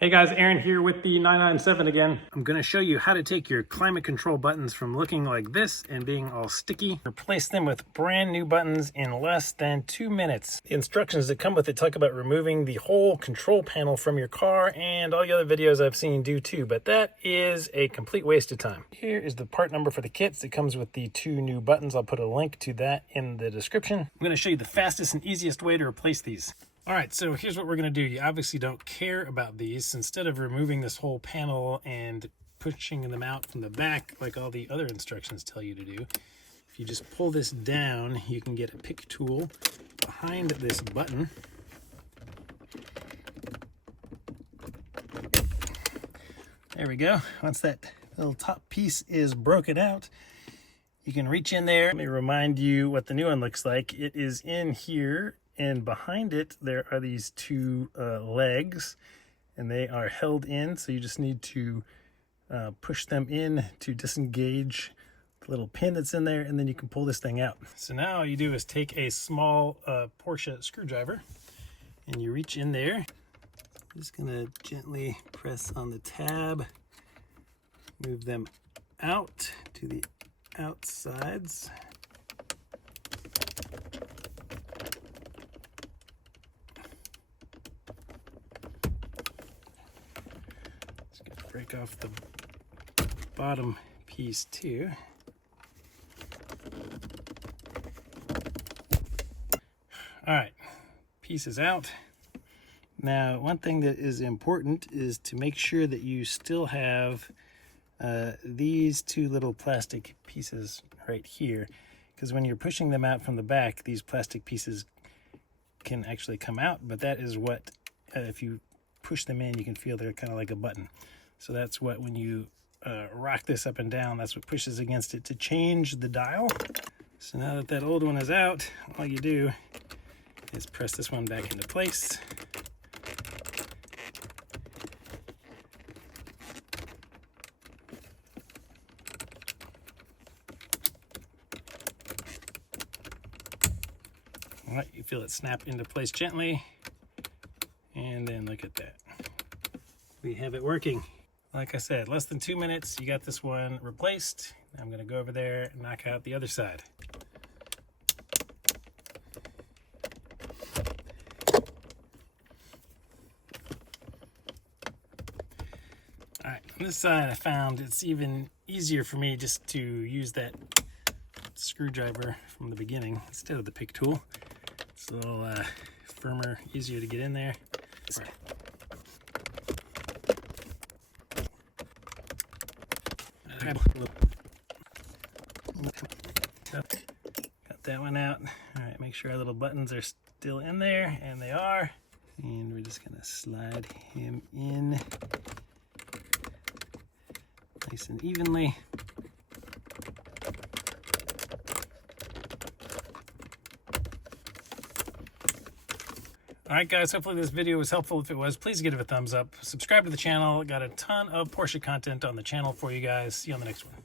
Hey guys, Aaron here with the 997 again. I'm going to show you how to take your climate control buttons from looking like this and being all sticky. Replace them with brand new buttons in less than 2 minutes. The instructions that come with it talk about removing the whole control panel from your car, and all the other videos I've seen do too, but that is a complete waste of time. Here is the part number for the kits. It comes with the 2 new buttons. I'll put a link to that in the description. I'm going to show you the fastest and easiest way to replace these. All right, so here's what we're going to do. You obviously don't care about these. Instead of removing this whole panel and pushing them out from the back like all the other instructions tell you to do, if you just pull this down, you can get a pick tool behind this button. There we go. Once that little top piece is broken out, you can reach in there. Let me remind you what the new one looks like. It is in here. And behind it, there are these 2 legs, and they are held in. So you just need to push them in to disengage the little pin that's in there, and then you can pull this thing out. So now all you do is take a small Porsche screwdriver, and you reach in there. I'm just gonna gently press on the tab, move them out to the outsides. Break off the bottom piece too. All right, piece is out. Now, one thing that is important is to make sure that you still have these 2 little plastic pieces right here, because when you're pushing them out from the back, these plastic pieces can actually come out, but that is what, if you push them in, you can feel they're kind of like a button. So that's what, when you rock this up and down, that's what pushes against it to change the dial. So now that that old one is out, all you do is press this one back into place. All right, you feel it snap into place gently, and then look at that. We have it working. Like I said, less than 2 minutes, you got this one replaced. I'm gonna go over there and knock out the other side. All right, on this side I found it's even easier for me just to use that screwdriver from the beginning instead of the pick tool. It's a little firmer, easier to get in there. Got that one out. All right, make sure our little buttons are still in there, and they are. And we're just gonna slide him in nice and evenly. All right, guys, hopefully this video was helpful. If it was, please give it a thumbs up. Subscribe to the channel. Got a ton of Porsche content on the channel for you guys. See you on the next one.